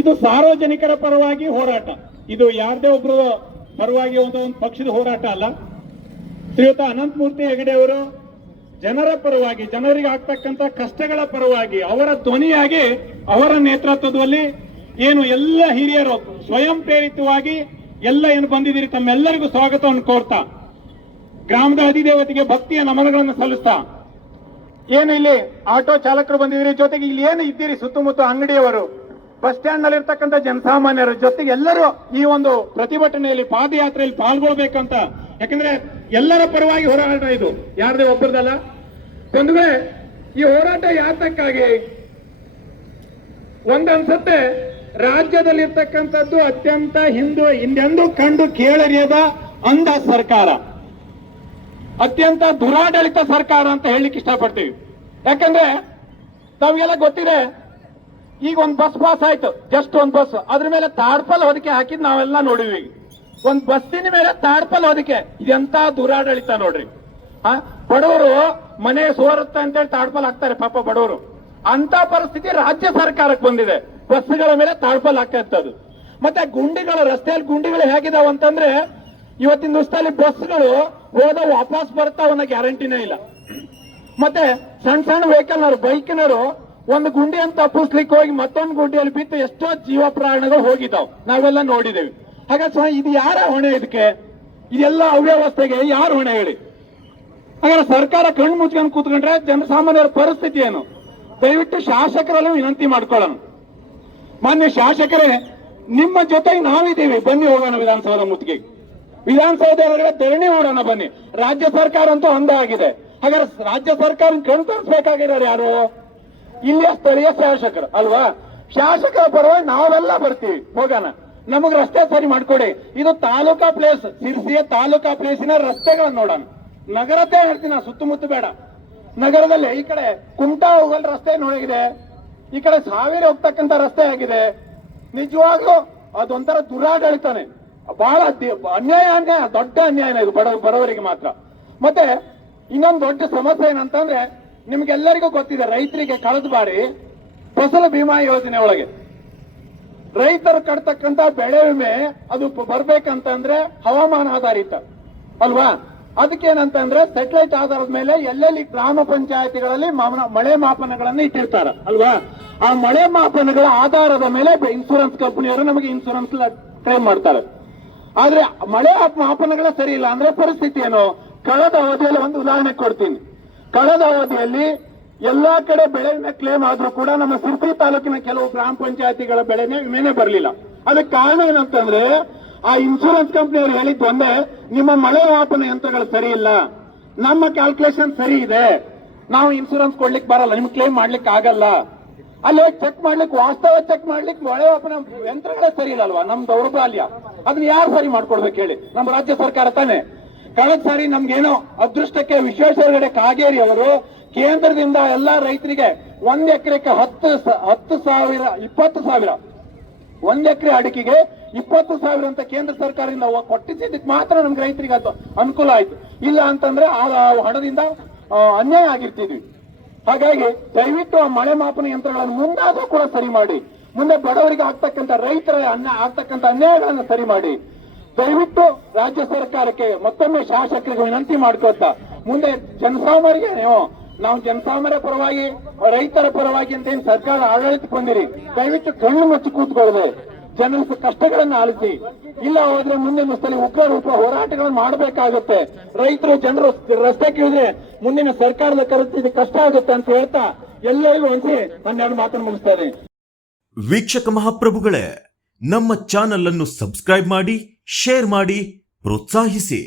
ಇದು ಸಾರ್ವಜನಿಕರ ಪರವಾಗಿ ಹೋರಾಟ, ಇದು ಯಾರದೇ ಒಬ್ರು ಪರವಾಗಿ ಒಂದು ಪಕ್ಷದ ಹೋರಾಟ ಅಲ್ಲ. ಶ್ರೀಯುತ ಅನಂತಮೂರ್ತಿ ಹೆಗಡೆ ಅವರು ಜನರ ಪರವಾಗಿ, ಜನರಿಗೆ ಆಗ್ತಕ್ಕಂಥ ಕಷ್ಟಗಳ ಪರವಾಗಿ ಅವರ ಧ್ವನಿಯಾಗಿ ಅವರ ನೇತೃತ್ವದಲ್ಲಿ ಏನು ಎಲ್ಲ ಹಿರಿಯರು ಸ್ವಯಂ ಪ್ರೇರಿತವಾಗಿ ಎಲ್ಲ ಏನು ಬಂದಿದ್ದೀರಿ ತಮ್ಮೆಲ್ಲರಿಗೂ ಸ್ವಾಗತವನ್ನು ಕೋರ್ತಾ, ಗ್ರಾಮದ ಅಧಿದೇವತೆಗೆ ಭಕ್ತಿಯ ನಮನಗಳನ್ನು ಸಲ್ಲಿಸ್ತಾ, ಏನು ಇಲ್ಲಿ ಆಟೋ ಚಾಲಕರು ಬಂದಿದ್ದೀರಿ, ಜೊತೆಗೆ ಇಲ್ಲಿ ಏನು ಇದ್ದೀರಿ ಸುತ್ತಮುತ್ತ ಅಂಗಡಿಯವರು, ಬಸ್ ಸ್ಟ್ಯಾಂಡ್ ನಲ್ಲಿ ಇರ್ತಕ್ಕಂಥ ಜನಸಾಮಾನ್ಯರ ಜೊತೆಗೆ ಎಲ್ಲರೂ ಈ ಒಂದು ಪ್ರತಿಭಟನೆಯಲ್ಲಿ ಪಾದಯಾತ್ರೆಯಲ್ಲಿ ಪಾಲ್ಗೊಳ್ಬೇಕಂತ. ಯಾಕಂದ್ರೆ ಎಲ್ಲರ ಪರವಾಗಿ ಹೋರಾಟ ಇದು, ಯಾರದೇ ಒಬ್ಬರದಲ್ಲ. ಬಂಧುಗಳೇ, ಈ ಹೋರಾಟ ಯಾತಕ್ಕಾಗಿ ಒಂದನ್ಸತ್ತೆ, ರಾಜ್ಯದಲ್ಲಿರ್ತಕ್ಕಂಥದ್ದು ಅತ್ಯಂತ ಹಿಂದೆಂದೂ ಕಂಡು ಕೇಳರಿಯದ ಅಂಧ ಸರ್ಕಾರ, ಅತ್ಯಂತ ದುರಾಡಳಿತ ಸರ್ಕಾರ ಅಂತ ಹೇಳಲಿಕ್ಕೆ ಇಷ್ಟಪಡ್ತೀವಿ. ಯಾಕಂದ್ರೆ ತಮಗೆಲ್ಲ ಗೊತ್ತಿದೆ, ಈಗ ಒಂದು ಬಸ್ ಪಾಸ್ ಆಯ್ತು, ಜಸ್ಟ್ ಒಂದು ಬಸ್, ಅದ್ರ ಮೇಲೆ ತಾಡ್ಪಲ್ ಹೊದಿಕೆ ಹಾಕಿದ್ ನಾವೆಲ್ಲ ನೋಡಿದ್ವಿ. ಒಂದು ಬಸ್ಸಿನ ಮೇಲೆ ತಾಡ್ಪಲ್ ಹೊದಿಕೆ, ಇದೆಂತ ದುರಾಡಳಿತ ನೋಡ್ರಿ. ಬಡವರು ಮನೆ ಸೋರುತ್ತೆ ಅಂತೇಳಿ ತಾಡ್ಪಲ್ ಹಾಕ್ತಾರೆ ಪಾಪ ಬಡವರು. ಅಂತ ಪರಿಸ್ಥಿತಿ ರಾಜ್ಯ ಸರ್ಕಾರಕ್ಕೆ ಬಂದಿದೆ, ಬಸ್ಗಳ ಮೇಲೆ ತಾಡ್ಪಲ್ ಹಾಕಂತದ್ದು. ಮತ್ತೆ ಗುಂಡಿಗಳು, ರಸ್ತೆಯಲ್ಲಿ ಗುಂಡಿಗಳು ಹೇಗಿದಾವ ಅಂತಂದ್ರೆ, ಇವತ್ತಿನ ದಿವಸದಲ್ಲಿ ಬಸ್ಗಳು ಹೋದ ವಾಪಸ್ ಬರ್ತಾವ ಅನ್ನೋ ಗ್ಯಾರಂಟಿನೇ ಇಲ್ಲ. ಮತ್ತೆ ಸಣ್ಣ ಸಣ್ಣ ವೆಹಿಕಲ್ನವರು, ಬೈಕ್ನವರು ಒಂದು ಗುಂಡಿ ಅಂತ ತಪ್ಪಿಸ್ಲಿಕ್ಕೆ ಹೋಗಿ ಮತ್ತೊಂದು ಗುಂಡಿಯಲ್ಲಿ ಬಿದ್ದು ಎಷ್ಟೋ ಜೀವ ಪ್ರಾಣಗಳು ಹೋಗಿದ್ದಾವ್, ನಾವೆಲ್ಲ ನೋಡಿದ್ದೇವೆ. ಹಾಗಾದ್ರೆ ಇದು ಯಾರ ಹೊಣೆ? ಇದಕ್ಕೆ ಇದೆಲ್ಲ ಅವ್ಯವಸ್ಥೆಗೆ ಯಾರು ಹೊಣೆ ಹೇಳಿ? ಹಾಗಾದ್ರೆ ಸರ್ಕಾರ ಕಣ್ಣು ಮುಚ್ಕೊಂಡು ಕೂತ್ಕೊಂಡ್ರೆ ಜನಸಾಮಾನ್ಯರ ಪರಿಸ್ಥಿತಿ ಏನು? ದಯವಿಟ್ಟು ಶಾಸಕರಲ್ಲೂ ವಿನಂತಿ ಮಾಡ್ಕೊಳ್ಳೋಣ. ಮಾನ್ಯ ಶಾಸಕರೇ, ನಿಮ್ಮ ಜೊತೆಗೆ ನಾವಿದ್ದೀವಿ, ಬನ್ನಿ ಹೋಗೋಣ ವಿಧಾನಸೌಧ ಮುತ್ತಿಗೆ, ವಿಧಾನಸೌಧ ಒಳಗಡೆ ಧರಣಿ ಮಾಡೋಣ ಬನ್ನಿ. ರಾಜ್ಯ ಸರ್ಕಾರ ಅಂತೂ ಅಂಧ ಆಗಿದೆ. ಹಾಗಾದ್ರೆ ರಾಜ್ಯ ಸರ್ಕಾರ ಕಣ್ ತೋರಿಸ್ಬೇಕಾಗಿರೋರು ಯಾರು? ಇಲ್ಲಿಯ ಸ್ಥಳೀಯ ಶಾಸಕರು ಅಲ್ವಾ? ಶಾಸಕರ ಪರವಾಗಿ ನಾವೆಲ್ಲ ಬರ್ತೀವಿ, ಹೋಗೋಣ. ನಮಗ್ ರಸ್ತೆ ಸರಿ ಮಾಡ್ಕೊಡಿ. ಇದು ತಾಲೂಕಾ ಪ್ಲೇಸ್, ಸಿರ್ಸಿಯ ತಾಲೂಕಾ ಪ್ಲೇಸಿನ ರಸ್ತೆಗಳನ್ನ ನೋಡೋಣ. ನಗರದ್ದೇ ಹೇಳ್ತೀನಿ, ಸುತ್ತಮುತ್ತ ಬೇಡ. ನಗರದಲ್ಲಿ ಈ ಕಡೆ ಕುಮಟಾ ಹೋಗಲ್ ರಸ್ತೆ ನೋಡಿದೆ, ಈ ಕಡೆ ಸಾವಿರ ಹೋಗ್ತಕ್ಕಂಥ ರಸ್ತೆ ಆಗಿದೆ. ನಿಜವಾಗ್ಲೂ ಅದೊಂಥರ ದುರಾಡಳಿತಾನೆ, ಬಹಳ ಅನ್ಯಾಯ, ದೊಡ್ಡ ಅನ್ಯಾಯ ಇದು ಬಡವರಿಗೆ ಮಾತ್ರ. ಮತ್ತೆ ಇನ್ನೊಂದು ದೊಡ್ಡ ಸಮಸ್ಯೆ ಏನಂತಂದ್ರೆ, ನಿಮ್ಗೆಲ್ಲರಿಗೂ ಗೊತ್ತಿದೆ, ರೈತರಿಗೆ ಕಳೆದ ಬಾರಿ ಫಸಲ ಬಿಮಾ ಯೋಜನೆ ಒಳಗೆ ರೈತರು ಕಟ್ತಕ್ಕಂತ ಬೆಳೆ ವಿಮೆ ಅದು ಬರ್ಬೇಕಂತಂದ್ರೆ ಹವಾಮಾನ ಆಧಾರಿತ ಅಲ್ವಾ? ಅದಕ್ಕೇನಂತಂದ್ರೆ ಸ್ಯಾಟಲೈಟ್ ಆಧಾರದ ಮೇಲೆ ಎಲ್ಲೆಲ್ಲಿ ಗ್ರಾಮ ಪಂಚಾಯತಿಗಳಲ್ಲಿ ಮಳೆ ಮಾಪನಗಳನ್ನು ಇಟ್ಟಿರ್ತಾರ ಅಲ್ವಾ? ಆ ಮಳೆ ಮಾಪನಗಳ ಆಧಾರದ ಮೇಲೆ ಇನ್ಸೂರೆನ್ಸ್ ಕಂಪನಿಯವರು ನಮಗೆ ಇನ್ಸೂರೆನ್ಸ್ ಕ್ಲೈಮ್ ಮಾಡ್ತಾರೆ. ಆದ್ರೆ ಮಳೆ ಮಾಪನಗಳೇ ಸರಿ ಇಲ್ಲ ಅಂದ್ರೆ ಪರಿಸ್ಥಿತಿ ಏನು? ಕಳೆದ ಅವಧಿಯಲ್ಲಿ ಒಂದು ಉದಾಹರಣೆ ಕೊಡ್ತೀನಿ. ಕಳೆದ ಅವಧಿಯಲ್ಲಿ ಎಲ್ಲಾ ಕಡೆ ಬೆಳೆ ವಿಮೆ ಕ್ಲೇಮ್ ಆದ್ರೂ ಕೂಡ ನಮ್ಮ ಸಿರ್ಸಿ ತಾಲೂಕಿನ ಕೆಲವು ಗ್ರಾಮ ಪಂಚಾಯತಿಗಳ ಬೆಳೆ ವಿಮೆನೇ ಬರಲಿಲ್ಲ. ಅದಕ್ಕೆ ಕಾರಣ ಏನಂತಂದ್ರೆ, ಆ ಇನ್ಶೂರೆನ್ಸ್ ಕಂಪನಿಯವರು ಹೇಳಿದ್ದು ಒಂದೇ, ನಿಮ್ಮ ಮಳೆ ಮಾಪನ ಯಂತ್ರಗಳು ಸರಿ ಇಲ್ಲ, ನಮ್ಮ ಕ್ಯಾಲ್ಕುಲೇಷನ್ ಸರಿ ಇದೆ, ನಾವು ಇನ್ಶೂರೆನ್ಸ್ ಕೊಡ್ಲಿಕ್ಕೆ ಬರಲ್ಲ, ನಿಮ್ಗೆ ಕ್ಲೇಮ್ ಮಾಡ್ಲಿಕ್ಕೆ ಆಗಲ್ಲ. ಅಲ್ಲಿ ಚೆಕ್ ಮಾಡ್ಲಿಕ್ಕೆ, ವಾಸ್ತವ ಚೆಕ್ ಮಾಡ್ಲಿಕ್ಕೆ ಮಳೆ ಮಾಪನ ಯಂತ್ರಗಳೇ ಸರಿ ಇಲ್ಲ ಅಲ್ವಾ? ನಮ್ ದೌರ್ಬಲ್ಯ, ಅದನ್ನ ಯಾರು ಸರಿ ಮಾಡ್ಕೊಡ್ಬೇಕು ಹೇಳಿ? ನಮ್ಮ ರಾಜ್ಯ ಸರ್ಕಾರ ತಾನೆ. ಕಳೆದ ಸಾರಿ ನಮ್ಗೇನೋ ಅದೃಷ್ಟಕ್ಕೆ ವಿಶ್ವೇಶ್ವರ ಕಾಗೇರಿ ಅವರು ಕೇಂದ್ರದಿಂದ ಎಲ್ಲಾ ರೈತರಿಗೆ 1 ಎಕರೆಗೆ 20,000 1 ಎಕರೆ ಅಡಿಕೆಗೆ 20,000 ಅಂತ ಕೇಂದ್ರ ಸರ್ಕಾರದಿಂದ ಕೊಟ್ಟಿದ್ದಕ್ಕೆ ಮಾತ್ರ ನಮ್ಗೆ ರೈತರಿಗೆ ಅದು ಅನುಕೂಲ ಆಯ್ತು. ಇಲ್ಲ ಅಂತಂದ್ರೆ ಆ ಹಣದಿಂದ ಅನ್ಯಾಯ ಆಗಿರ್ತಿದ್ವಿ. ಹಾಗಾಗಿ ದಯವಿಟ್ಟು ಆ ಮಳೆ ಮಾಪನ ಯಂತ್ರಗಳನ್ನು ಮುಂದಾದ್ರೂ ಕೂಡ ಸರಿ ಮಾಡಿ, ಮುಂದೆ ಬಡವರಿಗೆ ಆಗ್ತಕ್ಕಂಥ ರೈತರ ಆಗ್ತಕ್ಕಂಥ ಅನ್ಯಾಯಗಳನ್ನು ಸರಿ ಮಾಡಿ. ದಯವಿಟ್ಟು ರಾಜ್ಯ ಸರ್ಕಾರಕ್ಕೆ ಮತ್ತೊಮ್ಮೆ ಶಾಸಕರಿಗೆ ವಿನಂತಿ ಮಾಡ್ಕೋತಾ, ಮುಂದೆ ಜನಸಾಮಾನ್ಯರಿಗೆ ನಾವು ಜನಸಾಮಾನ್ಯರ ಪರವಾಗಿ, ರೈತರ ಪರವಾಗಿ ಅಂತ ಏನ್ ಸರ್ಕಾರ ಆಡಳಿತಕ್ಕೆ ಬಂದಿರಿ, ದಯವಿಟ್ಟು ಕಣ್ಣು ಮುಚ್ಚಿ ಕೂತ್ಕೊಳ್ಳದೆ ಜನರ ಕಷ್ಟಗಳನ್ನ ಆಲಿಸಿ. ಇಲ್ಲ ಹೋದ್ರೆ ಮುಂದಿನ ದಿವಸದಲ್ಲಿ ಉಗ್ರ ರೂಪ ಹೋರಾಟಗಳನ್ನು ಮಾಡಬೇಕಾಗುತ್ತೆ. ರೈತರು, ಜನರು ರಸ್ತೆ ಕೇಳಿದ್ರೆ ಮುಂದಿನ ಸರ್ಕಾರದ ಪರಿಸ್ಥಿತಿ ಕಷ್ಟ ಆಗುತ್ತೆ ಅಂತ ಹೇಳ್ತಾ ಎಲ್ಲರಿಗೂ ಒಂದ್ಸಿ 12 ಮಾತನ್ನು ಮುಗಿಸ್ತಾ ಇದ್ದೀನಿ. ವೀಕ್ಷಕ ಮಹಾಪ್ರಭುಗಳೇ, ನಮ್ಮ ಚಾನಲ್ ಅನ್ನು ಸಬ್ಸ್ಕ್ರೈಬ್ ಮಾಡಿ, ಶೇರ್ ಮಾಡಿ, ಪ್ರೋತ್ಸಾಹಿಸಿ.